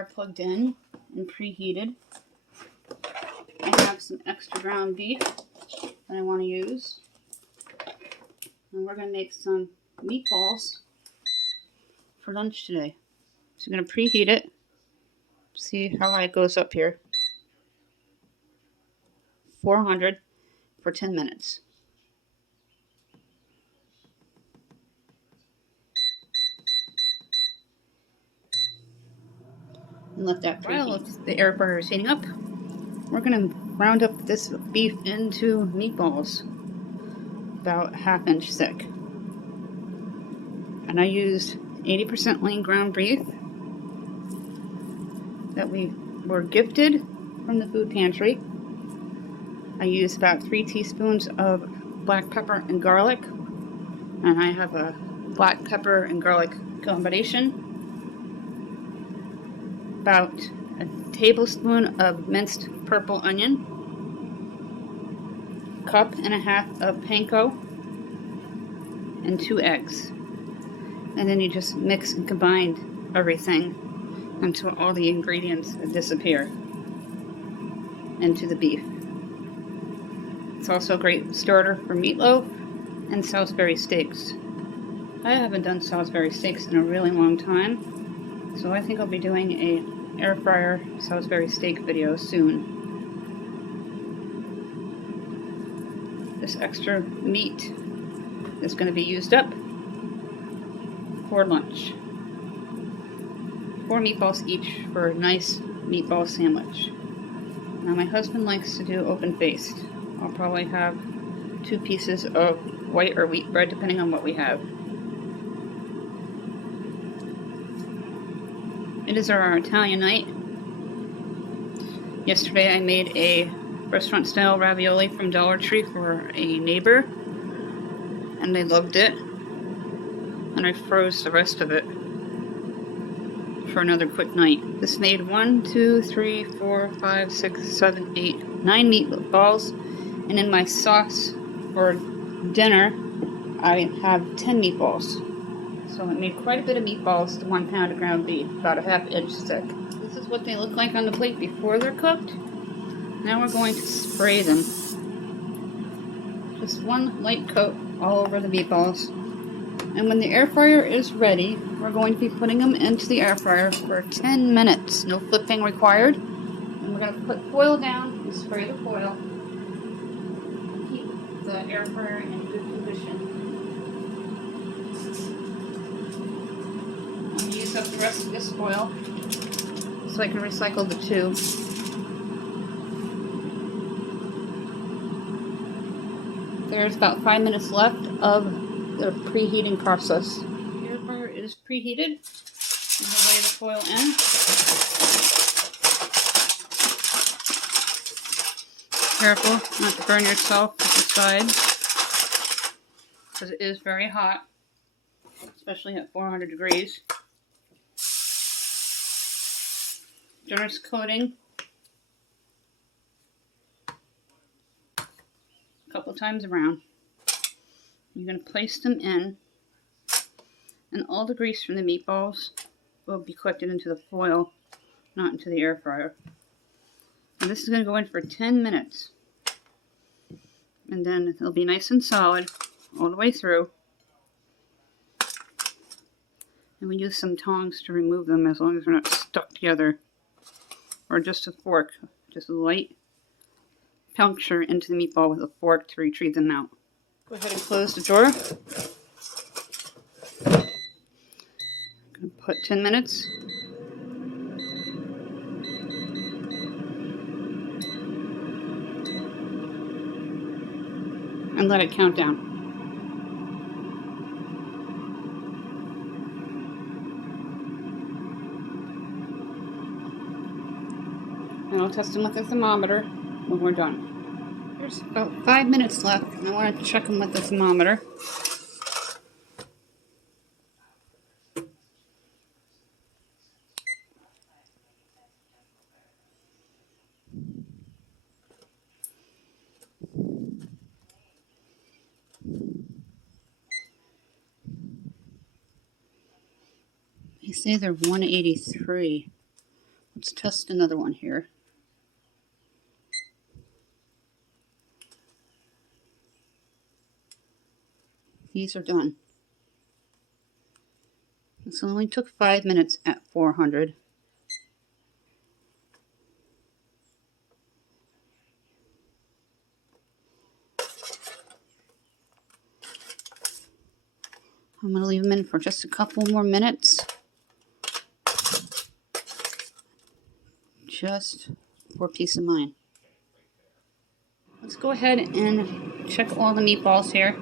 fryer plugged in and preheated. I have some extra ground beef that I want to use. And we're going to make some meatballs for lunch today. So I'm going to preheat it. See how high it goes up here. 400 for 10 minutes. And let that preheat. While the air fryer is heating up, we're going to round up this beef into meatballs, about 1/2 inch thick. And I used 80% lean ground beef that we were gifted from the food pantry. I used about 3 teaspoons of black pepper and garlic, and I have a black pepper and garlic combination. About a tablespoon of minced purple onion, 1.5 cups of panko, and 2 eggs. And then you just mix and combine everything until all the ingredients disappear into the beef. It's also a great starter for meatloaf and Salisbury steaks. I haven't done Salisbury steaks in a really long time, so I think I'll be doing a air fryer Salisbury steak video soon. This extra meat is going to be used up for lunch. 4 meatballs each for a nice meatball sandwich. Now my husband likes to do open-faced. I'll probably have 2 pieces of white or wheat bread depending on what we have. It is our Italian night. Yesterday I made a restaurant-style ravioli from Dollar Tree for a neighbor, and they loved it. And I froze the rest of it for another quick night. This made 1, 2, 3, 4, 5, 6, 7, 8, 9 meatballs, and in my sauce for dinner I have 10 meatballs. So it made quite a bit of meatballs to 1 pound of ground beef, about a 1/2 inch thick. This is what they look like on the plate before they're cooked. Now we're going to spray them. Just 1 light coat all over the meatballs. And when the air fryer is ready, we're going to be putting them into the air fryer for 10 minutes. No flipping required. And we're going to put foil down and spray the foil. Keep the air fryer in good condition. I'm going to use up the rest of this foil so I can recycle the tube. There's about 5 minutes left of the preheating process. The air fryer is preheated. I'm going to lay the foil in. Careful not to burn yourself at the sides, because it is very hot, especially at 400 degrees. Generous coating. A couple times around. You're going to place them in, and all the grease from the meatballs will be collected into the foil, not into the air fryer. And this is going to go in for 10 minutes. And then it'll be nice and solid all the way through. And we use some tongs to remove them as long as they're not stuck together. Or just a fork, just a light puncture into the meatball with a fork to retrieve them out. Go ahead and close the drawer. I'm going to put 10 minutes. And let it count down. And I'll test them with the thermometer when we're done. There's about 5 minutes left, and I want to check them with the thermometer. They say they're 183. Let's test another one here. These are done. This only took 5 minutes at 400. I'm going to leave them in for just a couple more minutes. Just for peace of mind. Let's go ahead and check all the meatballs here.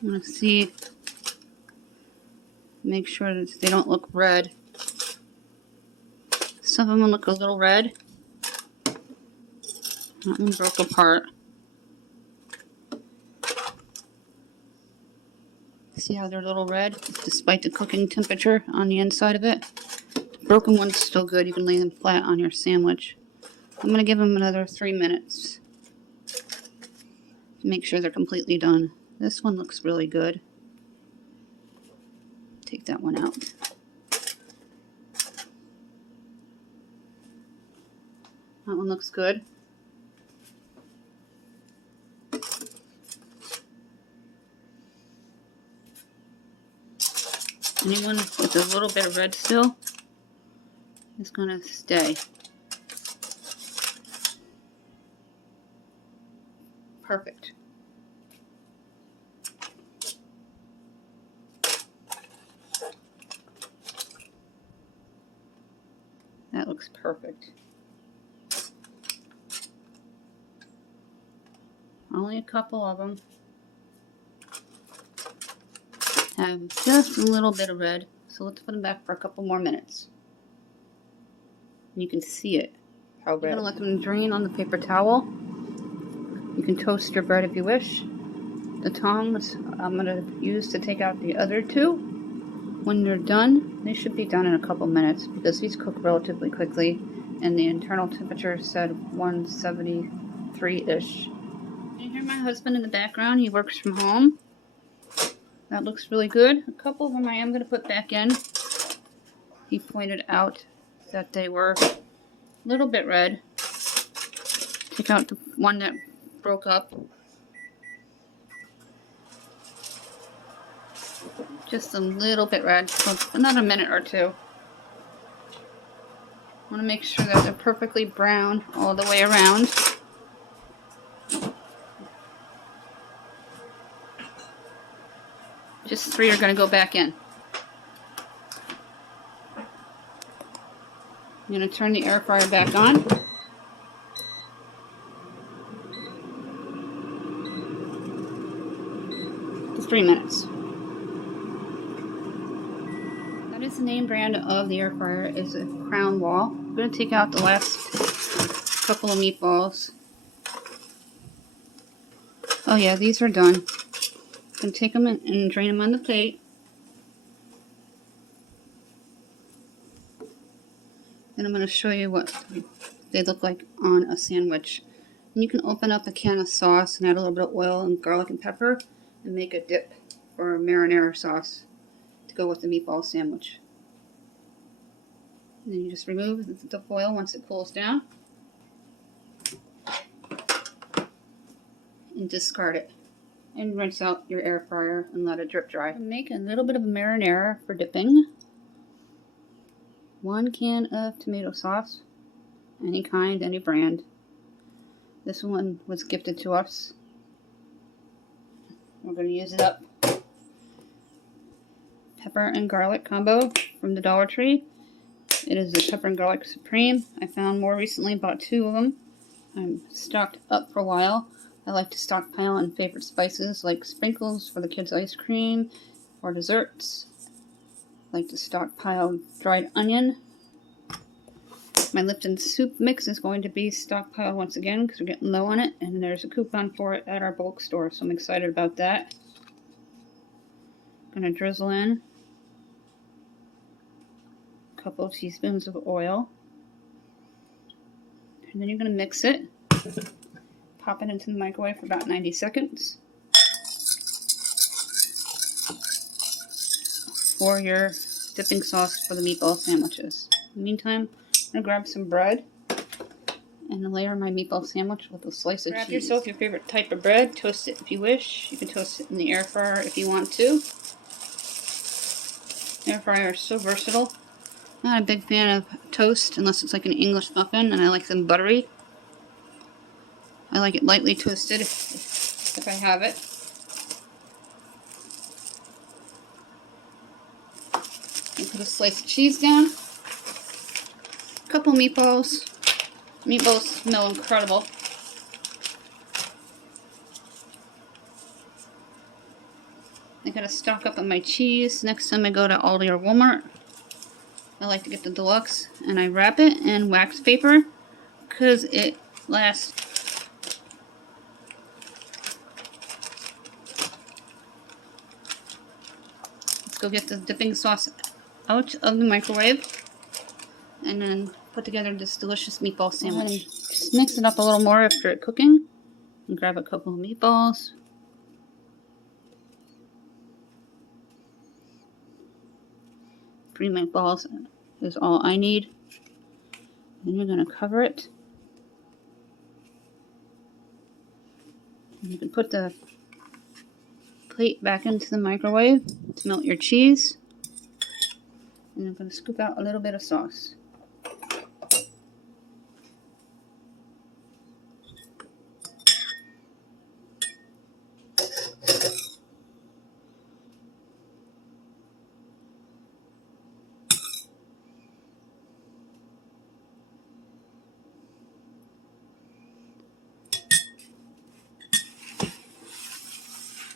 I'm going to see, make sure that they don't look red. Some of them look a little red. That one broke apart. See how they're a little red, despite the cooking temperature on the inside of it? The broken one's still good. You can lay them flat on your sandwich. I'm going to give them another 3 minutes to make sure they're completely done. This one looks really good. Take that one out. That one looks good. Anyone with a little bit of red still is going to stay. Perfect. That looks perfect. Only a couple of them have just a little bit of red, so let's put them back for a couple more minutes. And you can see it, how red. I'm going to let them drain on the paper towel. You can toast your bread if you wish. The tongs I'm going to use to take out the other two. When they're done, they should be done in a couple minutes because these cook relatively quickly, and the internal temperature said 173-ish. You hear my husband in the background? He works from home. That looks really good. A couple of them I am going to put back in. He pointed out that they were a little bit red. Take out the one that broke up. Just a little bit red, so another minute or two. I want to make sure that they're perfectly brown all the way around. Just 3 are going to go back in. I'm going to turn the air fryer back on. For 3 minutes. That is the name brand of the air fryer. Is a Crown Wall. I'm going to take out the last couple of meatballs. Oh yeah, these are done. I'm going to take them and drain them on the plate. Then I'm going to show you what they look like on a sandwich. And you can open up a can of sauce and add a little bit of oil and garlic and pepper and make a dip or a marinara sauce to go with the meatball sandwich. And then you just remove the foil once it cools down and discard it. And rinse out your air fryer and let it drip dry. Make a little bit of a marinara for dipping. 1 can of tomato sauce, any kind, any brand. This one was gifted to us. We're going to use it up. Pepper and garlic combo from the Dollar Tree. It is the Pepper and Garlic Supreme. I found more recently, bought 2 of them. I'm stocked up for a while. I like to stockpile on favorite spices like sprinkles for the kids' ice cream or desserts. I like to stockpile dried onion. My Lipton soup mix is going to be stockpiled once again because we're getting low on it, and there's a coupon for it at our bulk store, so I'm excited about that. I'm going to drizzle in a couple of teaspoons of oil, and then you're going to mix it. Pop it into the microwave for about 90 seconds. For your dipping sauce for the meatball sandwiches. In the meantime, I'm going to grab some bread and layer my meatball sandwich with a slice of cheese. Grab yourself your favorite type of bread. Toast it if you wish. You can toast it in the air fryer if you want to. Air fryers are so versatile. Not a big fan of toast unless it's like an English muffin and I like them buttery. I like it lightly toasted if I have it. And put a slice of cheese down. A couple meatballs. Meatballs smell incredible. I gotta stock up on my cheese. Next time I go to Aldi or Walmart, I like to get the deluxe and I wrap it in wax paper because it lasts. Let's go get the dipping sauce out of the microwave and then put together this delicious meatball sandwich. Just mix it up a little more after it cooking and grab a couple of meatballs. 3 meatballs is all I need. Then you're going to cover it. And you can put the plate back into the microwave to melt your cheese. And I'm going to scoop out a little bit of sauce.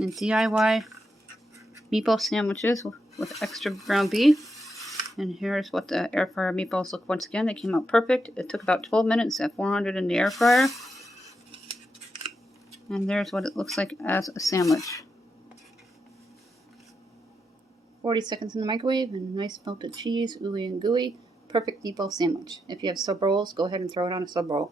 And DIY meatball sandwiches with extra ground beef. And here's what the air fryer meatballs look once again. They came out perfect. It took about 12 minutes at 400 in the air fryer. And there's what it looks like as a sandwich. 40 seconds in the microwave and nice melted cheese, ooey and gooey. Perfect meatball sandwich. If you have sub rolls, go ahead and throw it on a sub roll.